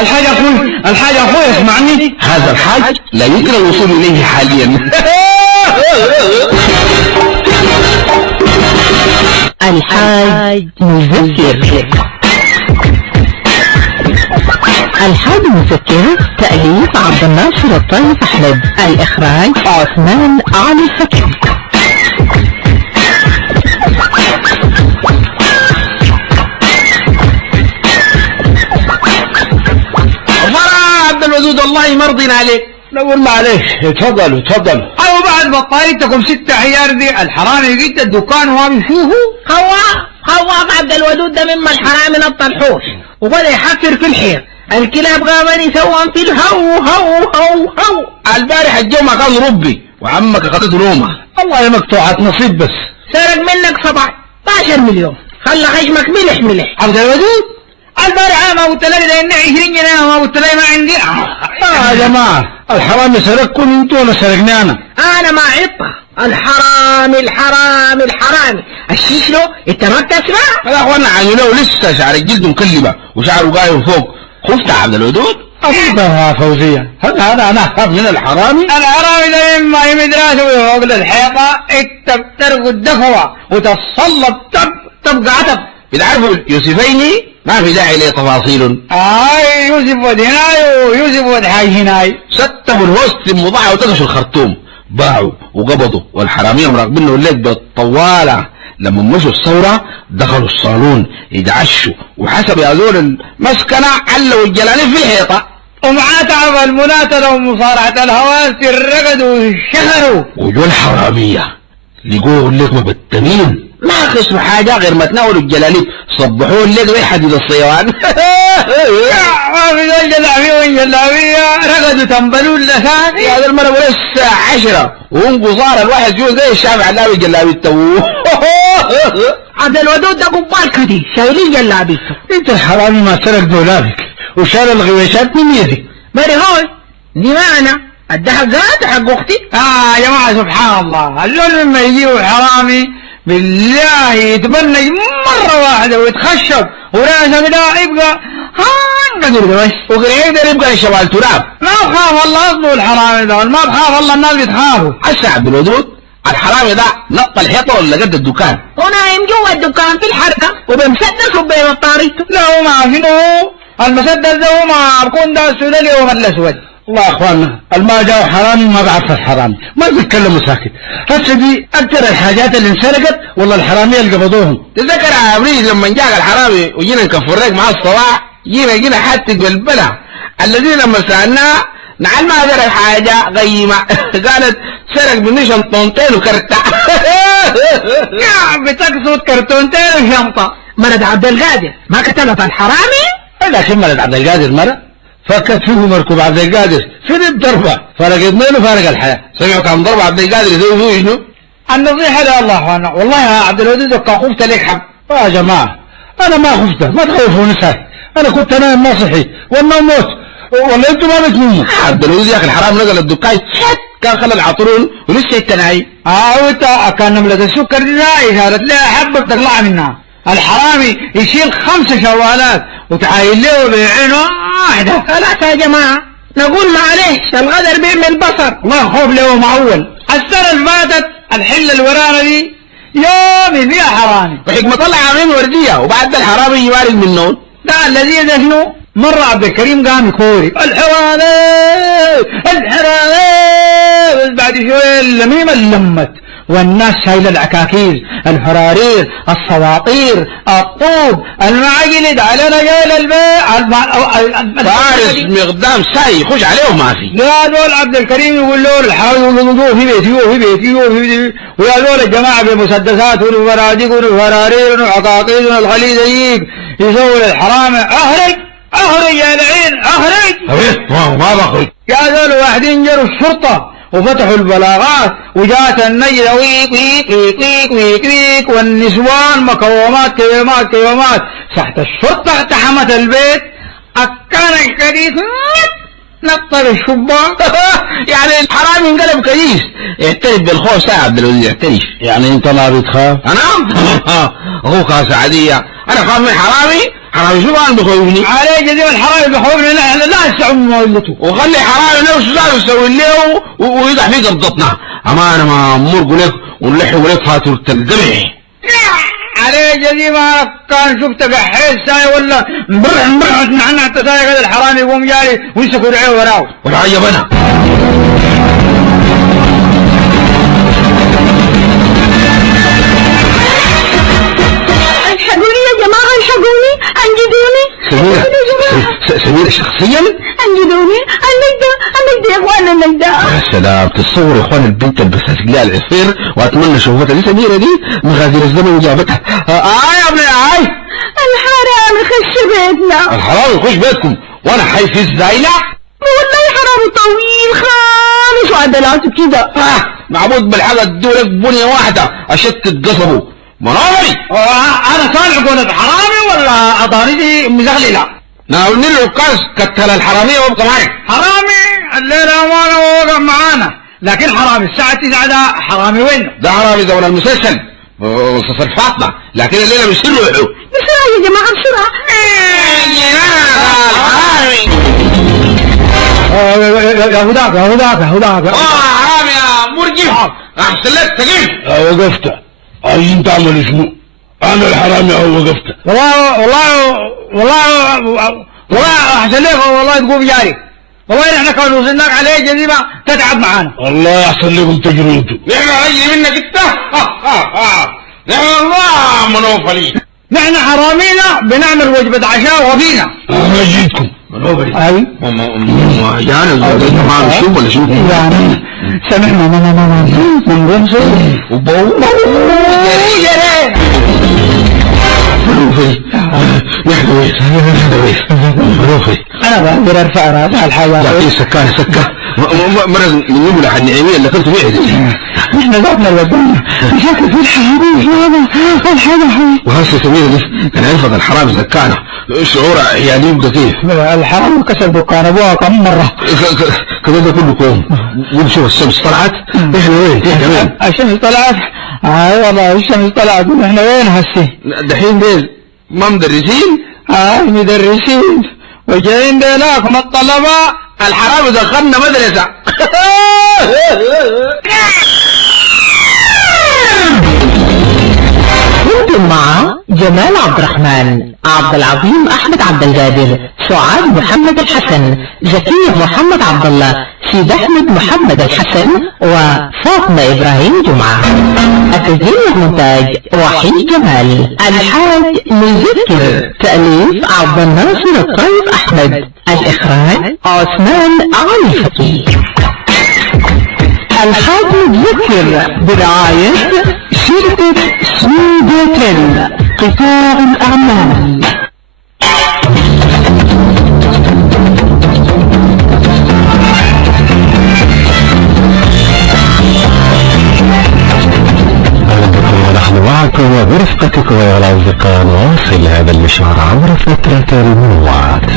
الحاج اخوي اسمعني. هذا الحاج لا يمكن الوصول اليه حاليا. الحاج مفكر. الحاج مفكر، تأليف عبد الناصر الطيب أحمد، الإخراج عثمان علي الحكيم. عبد الودود الله يمرضينا عليك. نقول معلش، اتفضلوا. ايوه بعد بطاريتكم 6 عيار دي الحرامي يجي الدكان وما بيشوفوا. خواف عبد الودود ده مما الحرامي نط الحوش وبدأ يحفر في الحيط. الكلاب قامن يسوون في الهو هو. البارح الجو ما كان ربي وعمك اخذت رومه. والله مقطوعة نصيب بس. سرق منك 17 مليون، خلى خشمك ملح. عبد الودود البارح ما قلت لك ده 20 جنيه وما قلت لك ما عندي. يا جماعه الحرامي سرقكم انتوا ولا سرقني انا ما عطه. الحرامي الشيش له انت ما بتسمع. يا اخوانا عينوه لسه شعر الجلد مكلبه وشعره قايم فوق. خفت عبد الودود؟ يا فوزيه هذا انا اخاف من الحرامي ده اما يمد راسه ويفوق للحيطه انت بترقد الدفوه وتتصلب تبقى عتب. بتعرفوا يوسفيني ما في داعي لتفاصيل. يوسف ود هناي ويوسف ود حاج هناي. ستبوا الوسط مضاعه وتقشوا الخرطوم، باعوا وقبضوا والحراميه مراقبينه الليل بالطواله. لما مشوا الثوره دخلوا الصالون يتعشوا وحسب يا زول المسكنه علوا الجلالين في الحيطه ومعاه تعب المناتله ومصارعه الهواسي رقدوا وشهروا. وجو الحراميه لقوه الليل مبتمين ما خسروا حاجه غير ما تناولوا الجلاليب صبحوه الليل زي حديد الصيوان. ما في ذا الجلابيه والجلابيه رقدوا تنبلوا اللسان. يا ذا المره لسه 10 وهم قصار الواحد فيهم زي الشافع علاوي جلابي التوه. عبد الودود ده قبال كدي شايلين جلابيته. انت الحرامي ما سرق دولابك وشال الغويشات من يدك. بري هوي دي معنى الدهقات حق اختي. يا جماعه سبحان الله اللون لما يجيبوا حرامي بالله يتبنج مرة واحدة ويتخشب وراسه كده يبقى قدر بس ويقدر يبقى يشبه التراب. ما بخاف الله اصله الحرامي ده ما بخاف الله الناس بتخافوا. هسه عبد الودود الحرامي ده نط الحيطة ولا قد الدكان؟ ونايم جوا الدكان في الحركة وبمسدس وبين بطاريته. لا هو ما شنو المسدس ده هو ما بكون ده السوداني وما الاسود. الله يا اخوانا الما جاء حرامي ما بعرف الحرامي ما بيتكلموا ساكت. هسه دي اكثر الحاجات اللي انسرقت والله الحراميه اللي قبضوهم. تتذكر يا عبريد لما جاء الحرامي وجينا نكفرك مع الصواع جينا حتى بالبلع الذين لما سالناه نعل ما درى حاجه قيمه قالت سرق مني شنطتين وكرتة. يا بتقصد كرتونتين وشنطه. مرد عبد القادر ما كتبت الحرامي؟ لكن مرد عبد القادر مرة فكت فيه مركوب عبد القادر فين الضربه فرق اثنين وفارق الحياه. سمعوا كان ضرب عبد القادر يسوي فيه شنو؟ النصيحه ده الله اخوانا والله يا عبد الودود كان خفت لك حق. يا جماعه انا ما خفت ما تخوفوني ساي. انا كنت نايم ما صحيت والنوم موت والله انتم ما بتنوموا. عبد الودود يا اخي الحرام نزل الدكاي كان خلى العطرون ولسه التناي. وانت كان نملة السكر دي صارت لها حبه بتطلع منها. الحرامي يشيل 5 شوالات وتعاين له بعينه واحده. ثلاثة يا جماعه نقول معلش الغدر بيعمل بصر. ما خوف له معول. السنه اللي فاتت الحله الورانه دي يومي فيها حرامي وحكمة الله عاملين ورديه وبعد الحرامي يوارد من النوم. ده الذي ده شنو؟ مرة عبد الكريم قام يكوري الحرامي بس بعد شوية اللميمة لمت والناس شايله العكاكيز الحرارير السواطير الطوب المعجلد علينا جاي البيت فارس مقدام ساي يخش عليه وما في. لا دول عبد الكريم يقول له الحاول يقولوا في بيتي ويا دول الجماعه بمسدسات والفرادق والفرارير والعكاكيز والخليج يسوي للحرامي اخرج يا لعين اخرج. ما بخرج. يا دول واحدين جروا الشرطه وفتحوا البلاغات وجات النجدة ويك ويك ويك ويك ويك ويك والنسوان مكومات كيومات تحت الشرطة اقتحمت البيت. كان الكريس نطر الشباك. يعني الحرامي انقلب كيس. يعترف بالخوف ساعة عبد الودود يعترف. يعني انت ما بتخاف؟ انا اخوك يا سعدية انا خاف من حرامي حرامي شو قال بخوفني؟ عليه جزيم الحرامي بخوفنا لا نسعوا من مولته. وخلي حرامي نفسه ده يسوي له ويقع في قبضتنا. أمانة ما مرقوا لك ونلحقوا لك فاتورة القمح. عليه جزيم كان شفت قحيس ساي ولا مبرح نعنع تساي كذا الحرامي يقوم جاري ويمسكوا رعيه وراه. والعجب أنا. الحقوني يا جماعة الحقوني انجدوني. سميرة شخصيا؟ انجدوني النجدة يا اخوان النجدة. يا سلام تصور يا اخوان البنت البسات لها العصير واتمنى شوفتها دي سميرة دي مغادر الزمن جابتها. يا ابني الحرامي خش بيتنا. الحرامي يخش بيتكم وانا حي في الزايلة؟ والله حرامي طويل خالص وعدلاته كده. معبود بالحاجة ادولك بنية واحدة اشتت قصبه مناوري. انا صالح قولة حرامي ولا اضاريتي مزغللة؟ ناولني له القرص كتل الحرامية وابقى معك. حرامي الليلة امانة ووقف معانا، لكن حرامي الساعة 9 ده حرامي وين؟ ده حرامي زول المسلسل مسلسل فاطمة، لكن الليلة مش روحه. بسرعة يا جماعة بسرعة. يا هداك حرامي يا مرجف احسن لك تقيم. وقفت عايزين تعمل شنو؟ انا الحرامي او وقفت. والله احسن لك والله تقوم جاري. والله نحن كنا وصلناك عليه جزيمة تتعب معانا. الله يحسن لكم تجروا انتوا. نحن اجري منك انت. نحن الله منوفلين. نحن حرامينا بنعمل وجبة عشاء وفينا. انا جيتكم منوفلين. اي يعني ما نشوف ولا شوف. يعني سمعنا من رمسه يا ريت. منوفي نحن ويس منوفي. انا بقدر ارفع راسي على الحاجة. يعطيه سكة مرض من يوم لحد نعيمية اللي كنت فيها دي. نحن ذاتنا اللي قدامنا شكل في الحرامي الحاجة حي. وهسه سميرة دي كان ينفض الحرامي زكانا شعور عيالي يبقى كيف؟ الحرامي كسر دكان ابوها كم مرة. كده ده كله كوم. ونشوف الشمس طلعت. احنا وين؟ كمان الشمس طلعت. والله الشمس طلعت احنا وين هسه؟ دحين ديل ما مدرسين؟ مدرسين وجايين ديلاكم الطلبة. الحرامي دخلنا مدرسة. كنتم مع جمال عبد الرحمن، عبد العظيم أحمد عبد القادر، سعاد محمد الحسن، زكية محمد عبد الله، سيد أحمد محمد الحسن، وفاطمة إبراهيم جمعة. التسجيل والمونتاج وحيد جمال. الحاج مذكر، تأليف عبد الناصر الطيب أحمد، الإخراج عثمان علي فقيه. الحاج مذكر برعاية شركة سويدتل قطاع الأعمال. ونحن معكم وبرفقتكم يا الأصدقاء نواصل هذا المشوار عبر فترة المنوعات.